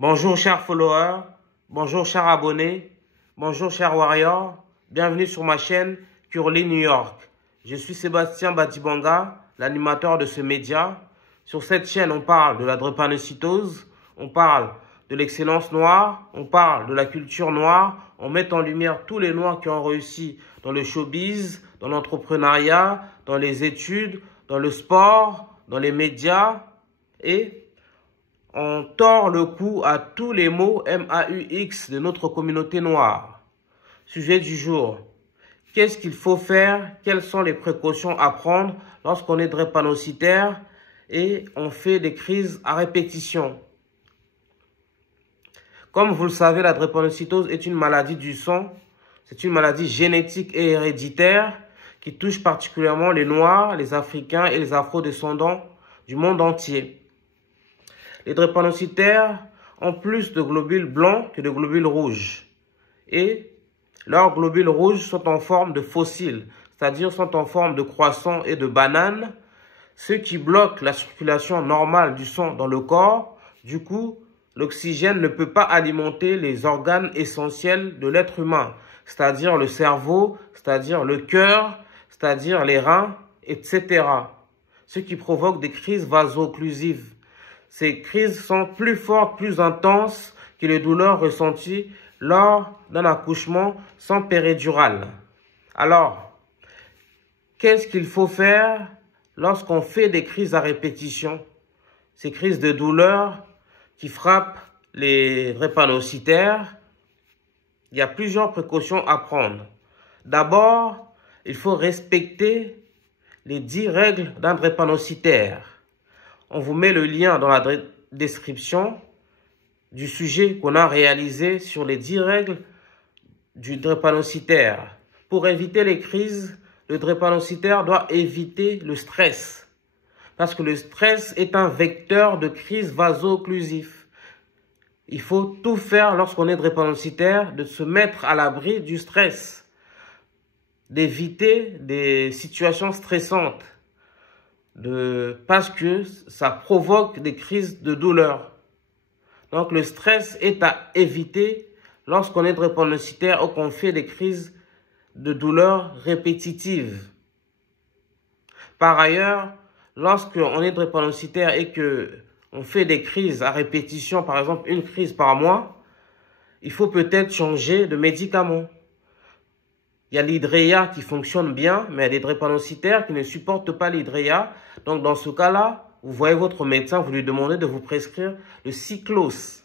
Bonjour chers followers, bonjour chers abonnés, bonjour chers warriors, bienvenue sur ma chaîne Curly New York. Je suis Sébastien Batibanga, l'animateur de ce média. Sur cette chaîne, on parle de la drépanocytose, on parle de l'excellence noire, on parle de la culture noire, on met en lumière tous les noirs qui ont réussi dans le showbiz, dans l'entrepreneuriat, dans les études, dans le sport, dans les médias et on tord le cou à tous les mots MAUX de notre communauté noire. Sujet du jour. Qu'est-ce qu'il faut faire? Quelles sont les précautions à prendre lorsqu'on est drépanocytaire et on fait des crises à répétition? Comme vous le savez, la drépanocytose est une maladie du sang. C'est une maladie génétique et héréditaire qui touche particulièrement les Noirs, les Africains et les Afro-descendants du monde entier. Les drépanocytaires ont plus de globules blancs que de globules rouges. Et leurs globules rouges sont en forme de fossiles, c'est-à-dire sont en forme de croissant et de banane, ce qui bloque la circulation normale du sang dans le corps. Du coup, l'oxygène ne peut pas alimenter les organes essentiels de l'être humain, c'est-à-dire le cerveau, c'est-à-dire le cœur, c'est-à-dire les reins, etc. Ce qui provoque des crises vaso-occlusives. Ces crises sont plus fortes, plus intenses que les douleurs ressenties lors d'un accouchement sans péridurale. Alors, qu'est-ce qu'il faut faire lorsqu'on fait des crises à répétition? Ces crises de douleur qui frappent les drépanocytaires, il y a plusieurs précautions à prendre. D'abord, il faut respecter les 10 règles d'un drépanocytaire. On vous met le lien dans la description du sujet qu'on a réalisé sur les 10 règles du drépanocytaire. Pour éviter les crises, le drépanocytaire doit éviter le stress. Parce que le stress est un vecteur de crise vaso-occlusive. Il faut tout faire lorsqu'on est drépanocytaire, de se mettre à l'abri du stress, d'éviter des situations stressantes. Parce que ça provoque des crises de douleur. Donc le stress est à éviter lorsqu'on est drépanocytaire ou qu'on fait des crises de douleur répétitives. Par ailleurs, lorsqu'on est drépanocytaire et qu'on fait des crises à répétition, par exemple une crise par mois, il faut peut-être changer de médicament. Il y a l'hydréa qui fonctionne bien, mais il y a des drépanocytaires qui ne supportent pas l'hydréa. Donc, dans ce cas-là, vous voyez votre médecin, vous lui demandez de vous prescrire le cyclose.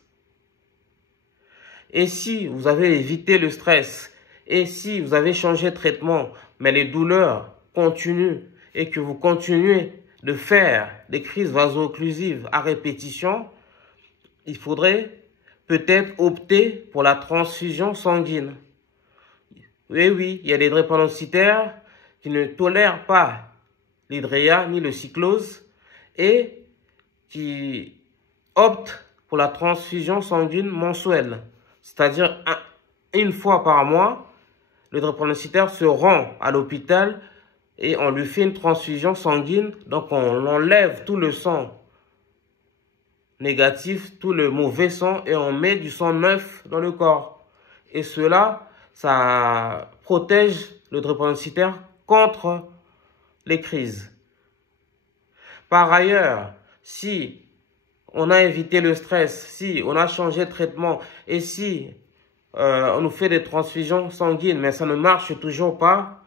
Et si vous avez évité le stress, et si vous avez changé de traitement, mais les douleurs continuent et que vous continuez de faire des crises vaso-occlusives à répétition, il faudrait peut-être opter pour la transfusion sanguine. Oui, il y a des drépanocytaires qui ne tolèrent pas l'hydréa ni le cyclose et qui optent pour la transfusion sanguine mensuelle. C'est-à-dire une fois par mois, le drépanocytaire se rend à l'hôpital et on lui fait une transfusion sanguine. Donc on enlève tout le sang négatif, tout le mauvais sang et on met du sang neuf dans le corps. Et cela, ça protège le drépanocytaire contre les crises. Par ailleurs, si on a évité le stress, si on a changé de traitement et si on nous fait des transfusions sanguines, mais ça ne marche toujours pas,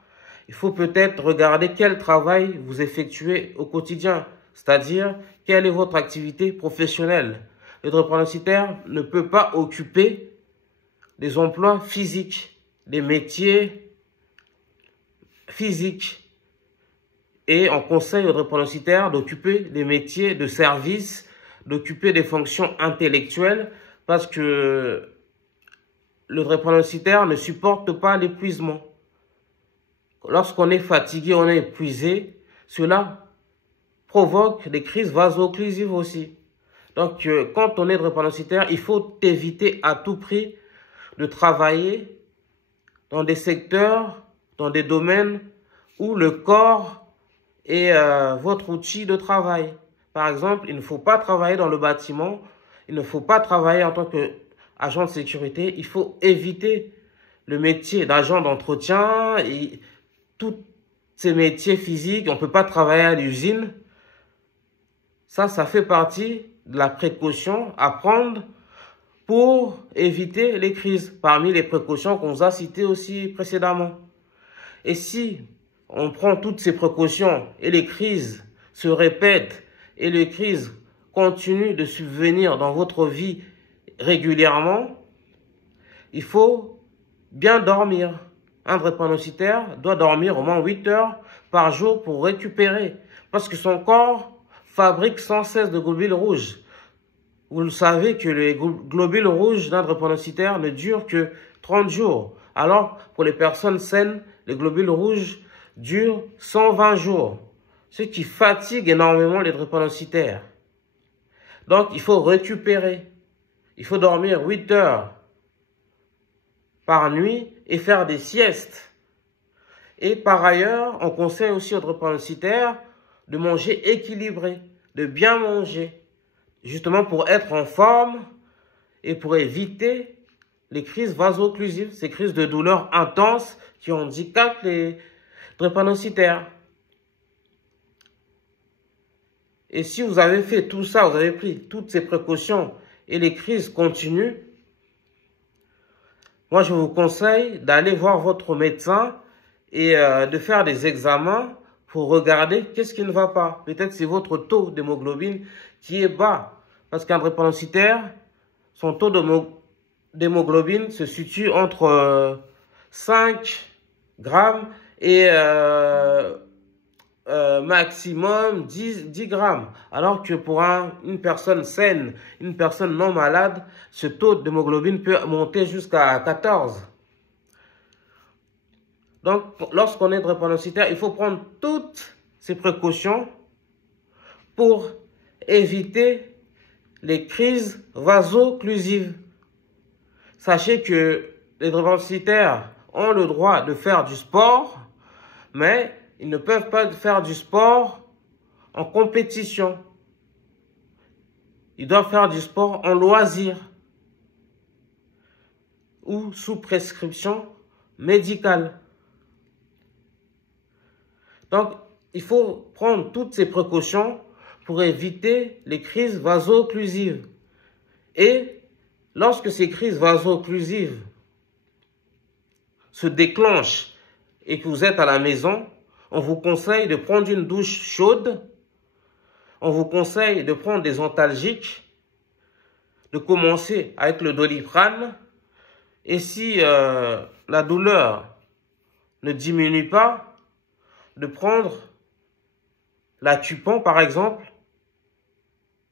il faut peut-être regarder quel travail vous effectuez au quotidien, c'est-à-dire quelle est votre activité professionnelle. Le drépanocytaire ne peut pas occuper des emplois physiques, des métiers physiques. Et on conseille aux drépanocytaires d'occuper des métiers de service, d'occuper des fonctions intellectuelles, parce que le drépanocytaire ne supporte pas l'épuisement. Lorsqu'on est fatigué, on est épuisé, cela provoque des crises vaso-occlusives aussi. Donc, quand on est drépanocytaire, il faut éviter à tout prix de travailler dans des secteurs, dans des domaines où le corps est votre outil de travail. Par exemple, il ne faut pas travailler dans le bâtiment il ne faut pas travailler en tant qu'agent de sécurité. Il faut éviter le métier d'agent d'entretien et tous ces métiers physiques. On ne peut pas travailler à l'usine. Ça fait partie de la précaution à prendre pour éviter les crises, parmi les précautions qu'on vous a citées aussi précédemment. Et si on prend toutes ces précautions et les crises se répètent et les crises continuent de subvenir dans votre vie régulièrement, il faut bien dormir. Un drépanocytaire doit dormir au moins 8 heures par jour pour récupérer, parce que son corps fabrique sans cesse de globules rouges. Vous le savez que les globules rouges d'un drépanocytaire ne durent que 30 jours. Alors, pour les personnes saines, les globules rouges durent 120 jours. Ce qui fatigue énormément les drépanocytaires. Donc, il faut récupérer. Il faut dormir 8 heures par nuit et faire des siestes. Et par ailleurs, on conseille aussi aux drépanocytaires de manger équilibré, de bien manger. Justement pour être en forme et pour éviter les crises vaso-occlusives, ces crises de douleur intenses qui handicapent les drépanocytaires. Et si vous avez fait tout ça, vous avez pris toutes ces précautions et les crises continuent, moi je vous conseille d'aller voir votre médecin et de faire des examens pour regarder qu'est-ce qui ne va pas. Peut-être c'est votre taux d'hémoglobine qui est bas. Parce qu'un drépanocytaire, son taux d'hémoglobine se situe entre 5 grammes et maximum 10 grammes. Alors que pour une personne saine, une personne non malade, ce taux d'hémoglobine peut monter jusqu'à 14. Donc, lorsqu'on est drépanocytaire, il faut prendre toutes ces précautions pour éviter les crises vaso-occlusives. Sachez que les drépanocytaires ont le droit de faire du sport, mais ils ne peuvent pas faire du sport en compétition. Ils doivent faire du sport en loisir ou sous prescription médicale. Donc, il faut prendre toutes ces précautions pour éviter les crises vaso-occlusives. Et lorsque ces crises vaso-occlusives se déclenchent et que vous êtes à la maison, on vous conseille de prendre une douche chaude, on vous conseille de prendre des antalgiques, de commencer avec le Doliprane, et si la douleur ne diminue pas, de prendre l'Acupan par exemple,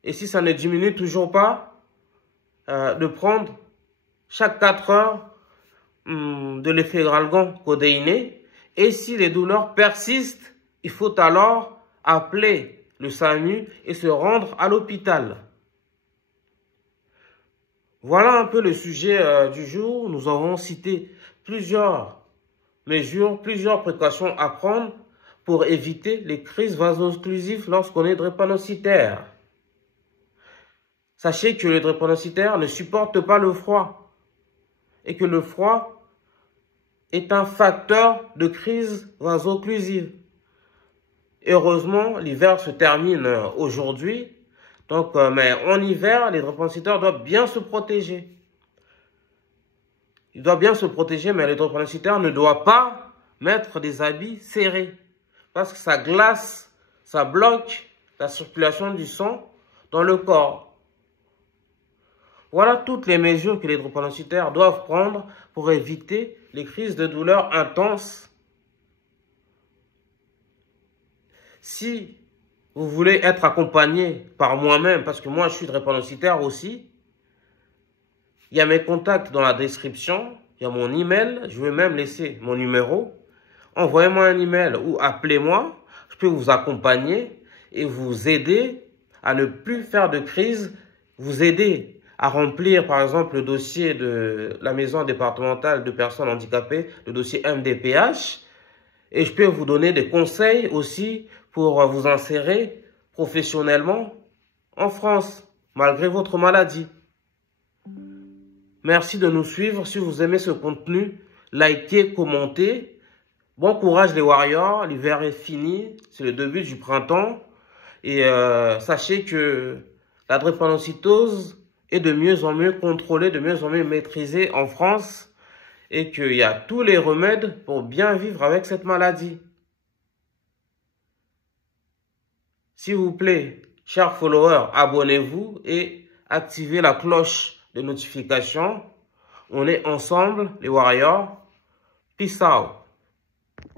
et si ça ne diminue toujours pas, de prendre chaque 4 heures de l'éphédralgan codéiné. Et si les douleurs persistent, il faut alors appeler le SAMU et se rendre à l'hôpital. Voilà un peu le sujet du jour. Nous avons cité plusieurs mesures, plusieurs précautions à prendre pour éviter les crises vaso-occlusives lorsqu'on est drépanocytaire. Sachez que le drépanocytaire ne supporte pas le froid et que le froid est un facteur de crise vaso-occlusive. Heureusement, l'hiver se termine aujourd'hui. Donc, mais en hiver, les drépanocytaires doivent bien se protéger. Ils doivent bien se protéger, mais le drépanocytaire ne doit pas mettre des habits serrés. Parce que ça glace, ça bloque la circulation du sang dans le corps. Voilà toutes les mesures que les drépanocytaires doivent prendre pour éviter les crises de douleur intenses. Si vous voulez être accompagné par moi-même, parce que moi je suis drépanocytaire aussi, il y a mes contacts dans la description, il y a mon email, je vais même laisser mon numéro. Envoyez-moi un email ou appelez-moi, je peux vous accompagner et vous aider à ne plus faire de crise, vous aider à remplir par exemple le dossier de la maison départementale de personnes handicapées, le dossier MDPH, et je peux vous donner des conseils aussi pour vous insérer professionnellement en France. malgré votre maladie. Merci de nous suivre. Si vous aimez ce contenu, likez, commentez. Bon courage les warriors, l'hiver est fini, c'est le début du printemps. Et sachez que la drépanocytose est de mieux en mieux contrôlée, de mieux en mieux maîtrisée en France. Et qu'il y a tous les remèdes pour bien vivre avec cette maladie. S'il vous plaît, chers followers, abonnez-vous et activez la cloche de notification. On est ensemble, les warriors. Peace out.